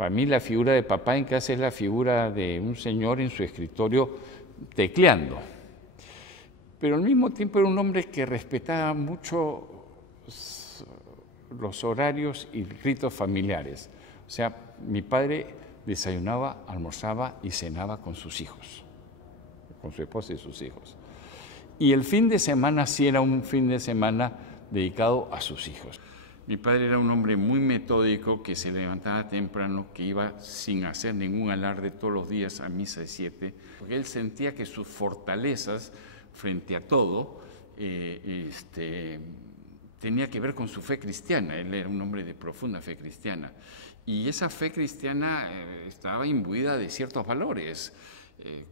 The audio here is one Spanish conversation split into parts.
Para mí la figura de papá en casa es la figura de un señor en su escritorio tecleando. Pero al mismo tiempo era un hombre que respetaba mucho los horarios y ritos familiares. O sea, mi padre desayunaba, almorzaba y cenaba con sus hijos, con su esposa y sus hijos. Y el fin de semana sí era un fin de semana dedicado a sus hijos. Mi padre era un hombre muy metódico, que se levantaba temprano, que iba sin hacer ningún alarde todos los días a misa de 7, porque él sentía que sus fortalezas frente a todo tenía que ver con su fe cristiana. Él era un hombre de profunda fe cristiana. Y esa fe cristiana estaba imbuida de ciertos valores.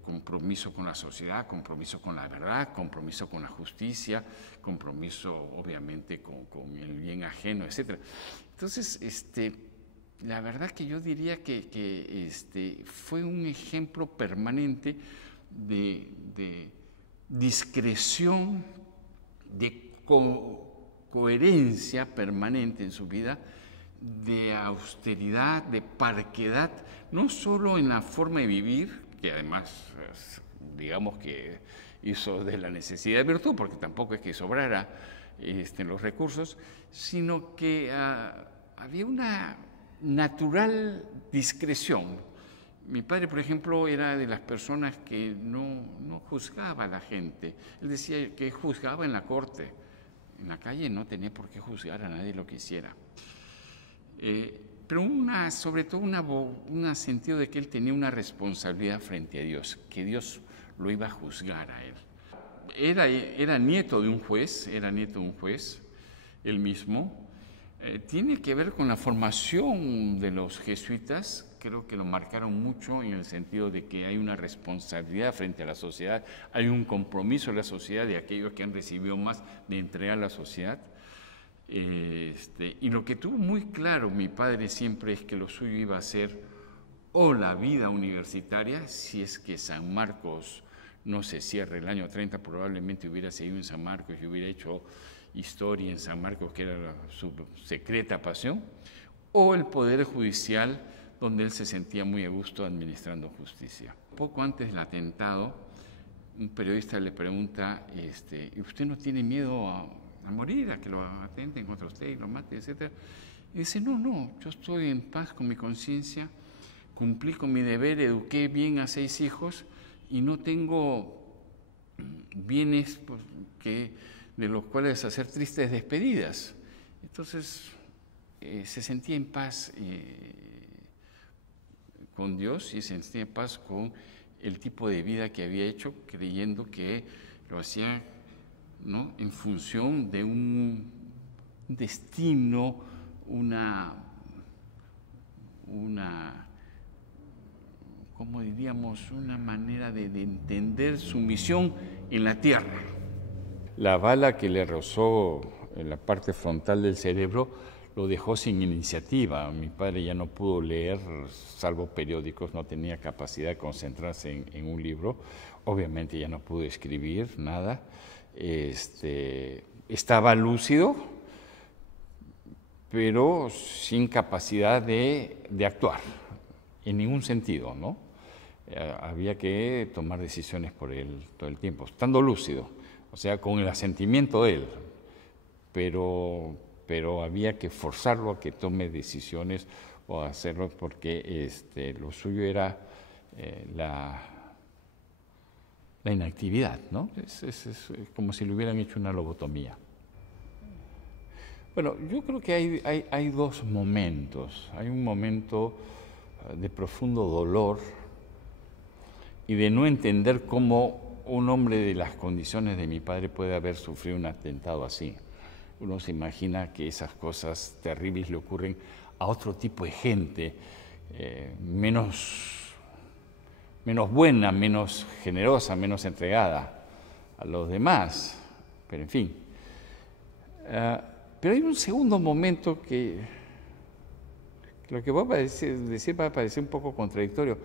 Compromiso con la sociedad, compromiso con la verdad, compromiso con la justicia, compromiso obviamente con el bien ajeno, etc. Entonces, la verdad que yo diría que fue un ejemplo permanente de discreción, de coherencia permanente en su vida, de austeridad, de parquedad, no solo en la forma de vivir, que además, digamos que hizo de la necesidad de virtud, porque tampoco es que sobrara los recursos, sino que había una natural discreción. Mi padre, por ejemplo, era de las personas que no juzgaba a la gente. Él decía que juzgaba en la corte. En la calle no tenía por qué juzgar a nadie lo que hiciera. Pero sobre todo un sentido de que él tenía una responsabilidad frente a Dios, que Dios lo iba a juzgar a él. Era nieto de un juez, él mismo. Tiene que ver con la formación de los jesuitas. Creo que lo marcaron mucho en el sentido de que hay una responsabilidad frente a la sociedad, hay un compromiso de la sociedad, de aquellos que han recibido más, de entregar a la sociedad. Y lo que tuvo muy claro mi padre siempre es que lo suyo iba a ser o la vida universitaria, si es que San Marcos no se cierra el año 30, probablemente hubiera seguido en San Marcos y hubiera hecho historia en San Marcos, que era su secreta pasión, o el Poder Judicial, donde él se sentía muy a gusto administrando justicia. Poco antes del atentado, un periodista le pregunta, ¿y usted no tiene miedo a morir, a que lo atenten contra usted y lo maten, etcétera? Y dice, no, yo estoy en paz con mi conciencia, cumplí con mi deber, eduqué bien a 6 hijos y no tengo bienes de los cuales hacer tristes despedidas. Entonces, se sentía en paz con Dios y se sentía en paz con el tipo de vida que había hecho, creyendo que lo hacía, ¿no?, en función de un destino, ¿cómo diríamos?, una manera de entender su misión en la tierra. La bala que le rozó en la parte frontal del cerebro lo dejó sin iniciativa. Mi padre ya no pudo leer, salvo periódicos, no tenía capacidad de concentrarse en un libro. Obviamente ya no pudo escribir nada. Estaba lúcido, pero sin capacidad de actuar, en ningún sentido, ¿no? Había que tomar decisiones por él todo el tiempo, estando lúcido, o sea, con el asentimiento de él, pero había que forzarlo a que tome decisiones o a hacerlo porque lo suyo era la inactividad, ¿no? Es como si le hubieran hecho una lobotomía. Bueno, yo creo que hay 2 momentos. Hay un momento de profundo dolor y de no entender cómo un hombre de las condiciones de mi padre puede haber sufrido un atentado así. Uno se imagina que esas cosas terribles le ocurren a otro tipo de gente, menos buena, menos generosa, menos entregada a los demás, pero en fin. Pero hay un segundo momento que lo que voy a decir va a parecer un poco contradictorio,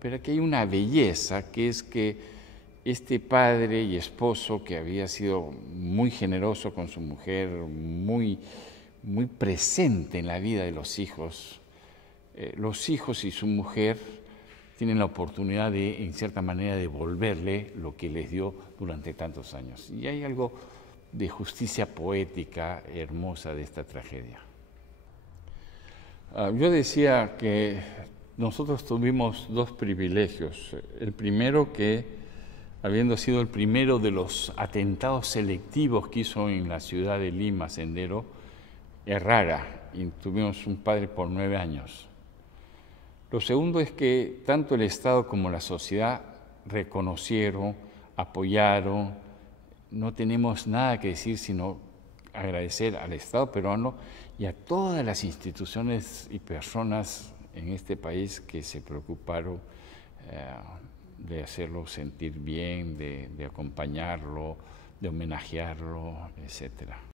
pero aquí hay una belleza, que es que este padre y esposo, que había sido muy generoso con su mujer, muy presente en la vida de los hijos, los hijos y su mujer tienen la oportunidad de, en cierta manera, devolverle lo que les dio durante tantos años. Y hay algo de justicia poética hermosa de esta tragedia. Yo decía que nosotros tuvimos dos privilegios. El primero, que habiendo sido el primero de los atentados selectivos que hizo en la ciudad de Lima, Sendero, errara, y tuvimos un padre por 9 años. Lo segundo es que tanto el Estado como la sociedad reconocieron, apoyaron. No tenemos nada que decir sino agradecer al Estado peruano y a todas las instituciones y personas en este país que se preocuparon de hacerlo sentir bien, de acompañarlo, de homenajearlo, etc.